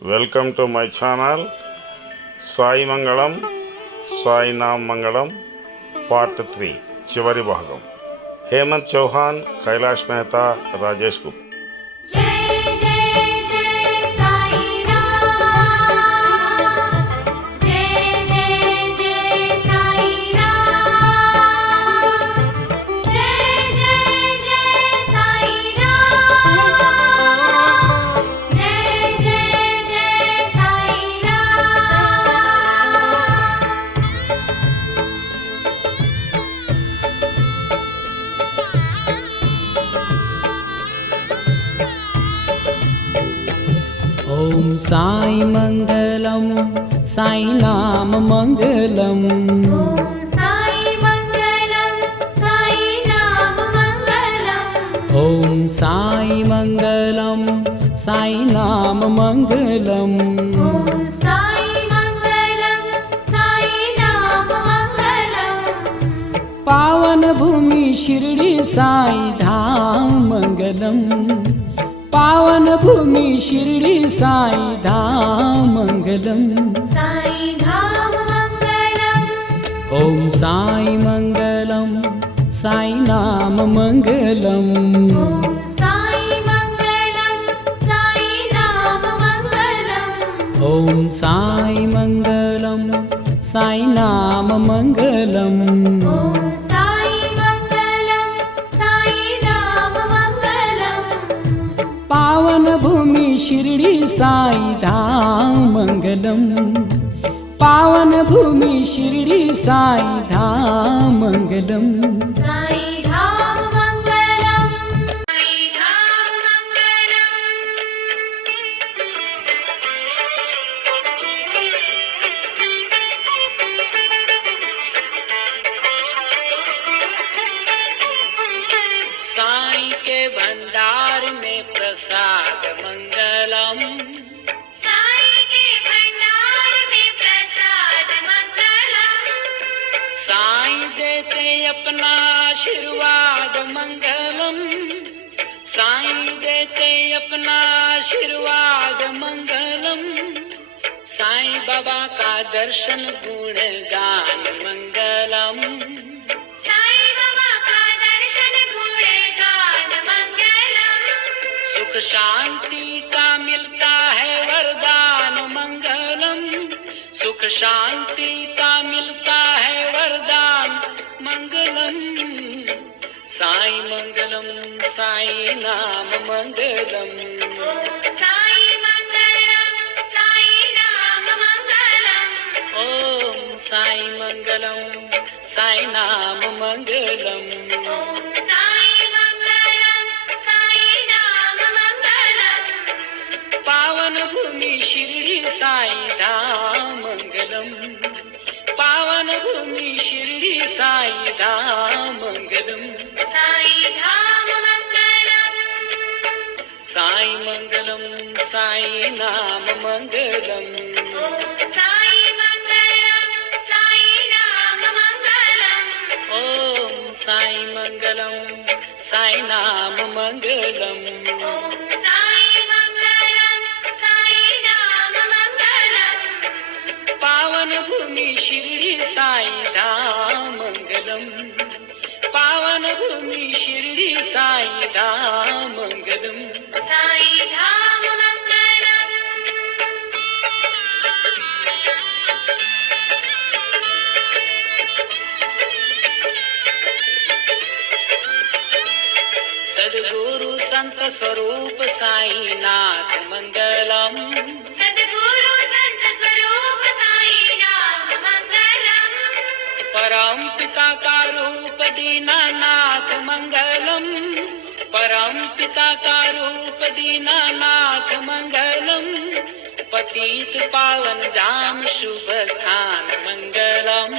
Welcome to my channel Sai మంగళం సాయి నామ్ మంగళం part 3 చివరి భాగం. హేమంత్ చౌహాన్, కైలాష్ మెహతా, రాజేష్ గుప్తా. ओम साई मंगलम साई नाम मंगलम. ओम साई मंगलम साई नाम मंगलम. ओम साई मंगलम साई नाम मंगलम. ओम साई मंगलम साई नाम मंगलम. पावन भूमि शिरडी साई धाम मंगलम. पावन भूमि शिरडी साई धाम मंगलम. साई धाम मंगलम. ओम साई मंगलम साई नाम मंगलम. ओम साई मंगलम साई नाम मंगलम. ओम साई मंगलम साई नाम मंगलम. ओम साई मंगलम साई नाम मंगलम. पावन भूमि शिरडी साई धाम मंगलम. पावन भूमि शिरडी साई धाम मंगलम. साई धाम मंगलम. साई धाम मंगलम. साई के भंडार में प्रसाद मंगलम. साई के भंडार में प्रसाद मंगलम. साई देते अपना आशीर्वाद मंगलम. साई देते अपना आशीर्वाद मंगलम. साईं बाबा का दर्शन गुणगान मंगलम. साई बाबा का दर्शन गुणगान मंगलम. सुख शांति का मिलता है वरदान मंगलम. सुख शांति का मिलता है वरदान मंगलम. साई मंगलम साई नाम मंगलम. ओम साई मंगलम साई नाम मंगलम. ओम साई मंगलम साई नाम मंगलम. ओम साई मंगलम साई नाम मंगलम. पावन भूमि शिरडी साई धाम मंगलम. पावन भूमि शिरडी साई धाम मंगलम. साई धाम मंगलम. साई मंगलम साई नाम मंगलम. ओम साई मंगलम साई नाम मंगलम. ओम साई मंगलम साई नाम मंगलम. ओम साई मंगलम साई नाम मंगलम. पावन भूमि शिरडी साई धाम मंगलम. पावन भूमि शिरडी साई धाम मंगलम. साई धाम मंगलम. सद्गुरु संत स्वरूप साई नाथ मंगलम. सद्गुरु संत स्वरूप साई नाम मंगलम. परम पिता का रूप दीनानाथ मंगलम. परम पिता का रूप दीनानाथ मंगलम. पतित पावन धाम शुभ स्थान मंगलम.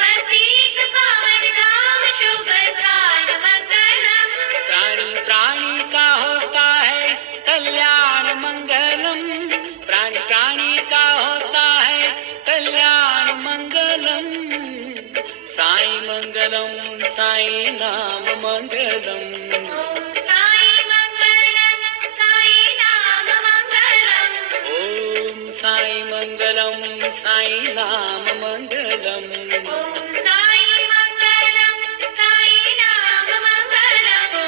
पतित पावन धाम शुभ स्थान मंगलम. प्राणी प्राणी का होता है कल्याण मंगलम. प्राणी प्राणी का होता है कल्याण मंगलम. साई मंगलम साई नाम मंगलम. ओम साई मंगलम साई नाम मंगलम. ओम साई मंगलम साई नाम मंगलम ॐ साई मङ्गलं साई नाम मङ्गलम्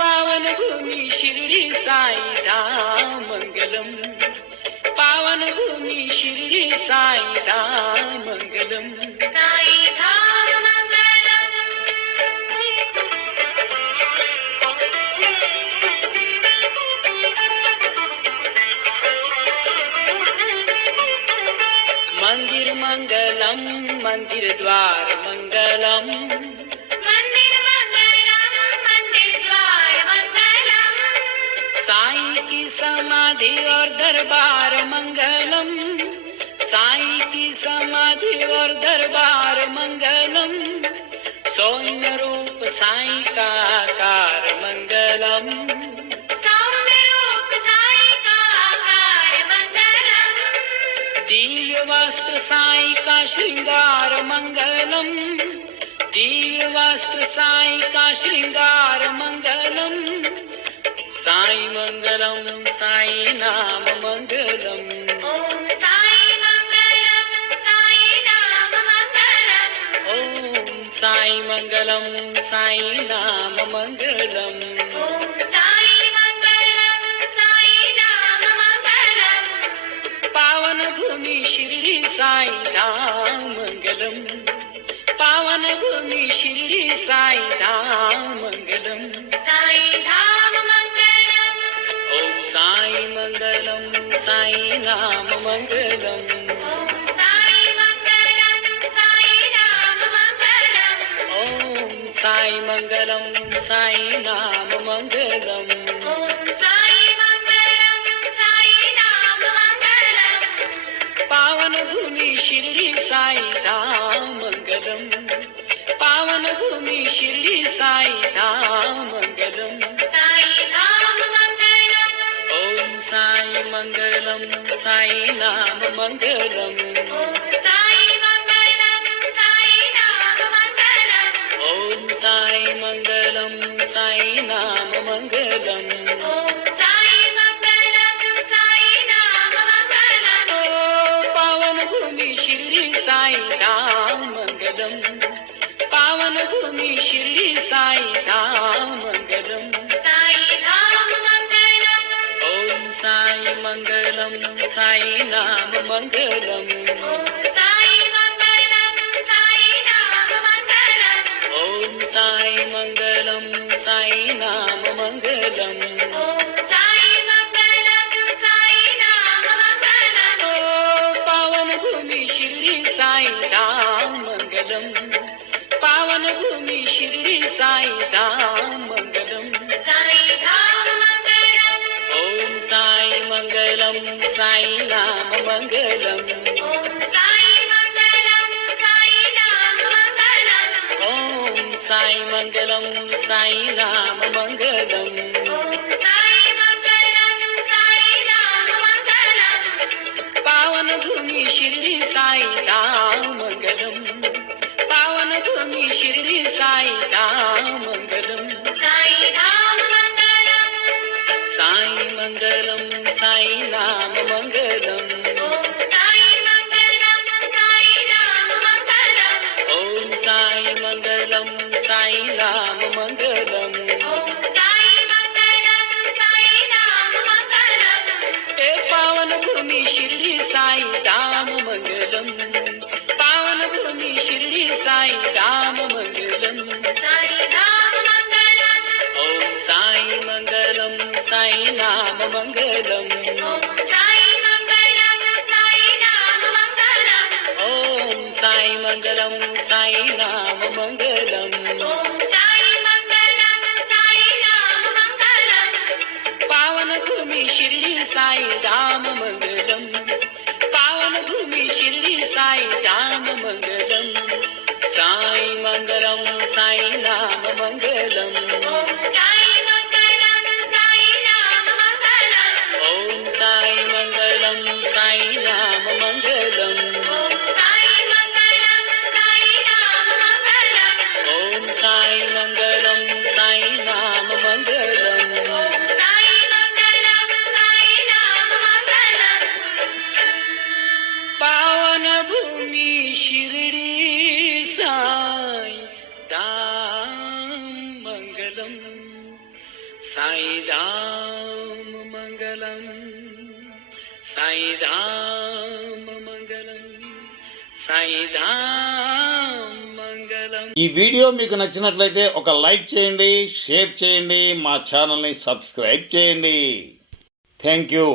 पावन भूमि शिरडी साई धाम मंगलम पावन भूमि शिरडी साई धाम मंगलम साई धाम मंदिर मंगलम मंदिर द्वार मंगलम मंदिर मंगलम मंदिर द्वार मंगलम साईं की समाधि और दरबार मंगलम साईं की समाधि और दरबार मंगलम सौम्य रूप साईं का आकार मंगलम सौम्य रूप साई का आकार मंगलम दिव्य वस्त्र साईं का श्रृंगार मंगलम दिव्य वस्त्र साईं का श्रृंगार मंगलम साईं मंगलम साईं नाम मंगलम ॐ साई मङ्गलं साई नाम मङ्गलम् ओम साईं मंगलम साईं नाम मंगलम ॐ साई मङ्गलं साई नाम मङ्गलम् पावन भूमि शिरडी साईं धाम मंगलम पावन भूमि शिरडी साईं धाम मंगलम साई धाम मङ्गलम् ओम साईं मंगलम साईं नाम मंगलम ॐ साई मङ्गलं साई नाम मङ्गलम् ओम साईं मंगलम साईं नाम मंगलम ॐ साई मङ्गलं साई नाम मङ्गलम् पावन भूमि शिरडी साईं धाम मंगलम पावन भूमि शिरडी साईं धाम मंगलम साई धाम मङ्गलम् ओम साईं मंगलम साईं नाम मंगलम ॐ साई मङ्गलं साई नाम मङ्गलम् ओम साईं मंगलम साईं नाम मंगलम ॐ साई मङ्गलं साई नाम मङ्गलम् पावन भूमि शिरडी साईं धाम मंगलम पावन भूमि शिरडी साईं धाम मंगलम साई धाम मङ्गलम् ओम साईं मंगलम साईं नाम मंगलम ॐ साई मङ्गलं साई नाम मङ्गलम् ओम साईं मंगलम साईं नाम मंगलम ॐ साई मङ्गलं साई नाम मङ्गलम् पावन भूमि शिरडी साईं धाम मंगलम पावन भूमि शिरडी साईं धाम मंगलम साई धाम मङ्गलम् ओम साईं मंगलम साईं नाम मंगलम ॐ साई मङ्गलं साई नाम मङ्गलम् ओम साईं मंगलम साईं नाम मंगलम ॐ साई मङ्गलं साई नाम मङ्गलम् पावन भूमि शिरडी साईं धाम मंगलम पावन भूमि शिरडी साईं धाम मंगलम साई धाम मङ्गलम् साईं मंगलम साईं नाम मंगलम ॐ साई मङ्गलं साई नाम मङ्गलम् ओम साईं मंगलम साईं नाम मंगलम ॐ साई मङ्गलं साई नाम मङ्गलम् हे पावन भूमि शिरडी साईं धाम मंगलम पावन भूमि शिरडी साईं धाम मंगलम साई धाम मङ्गलम् ओम साईं मंगलम साईं नाम मंगलम ॐ साई मङ्गलं साई नाम मङ्गलम् ओम साईं मंगलम साईं नाम मंगलम ॐ साई मङ्गलं साई नाम मङ्गलम् पावन भूमि शिरडी साईं धाम मंगलम पावन भूमि शिरडी साईं धाम मंगलम साईं मंगलम साईं नाम मंगलम ॐ साई मङ्गलं साई नाम मङ्गलम् ओम साईं मंगलम साईं नाम मंगलम ॐ साई मङ्गलं साई नाम मङ्गलम् ओम साईं मंगलम साईं नाम मंगलम ॐ साई मङ्गलं साई नाम मङ्गलम् शिर्डी साई दाम मंगलम साई दाम मंगलम साई दाम मंगलम साई दाम मंगलम. ఈ వీడియో మీకు నచ్చినట్లయితే ఒక లైక్ చేయండి, షేర్ చేయండి, మా ఛానల్ని సబ్స్క్రైబ్ చేయండి. Thank you.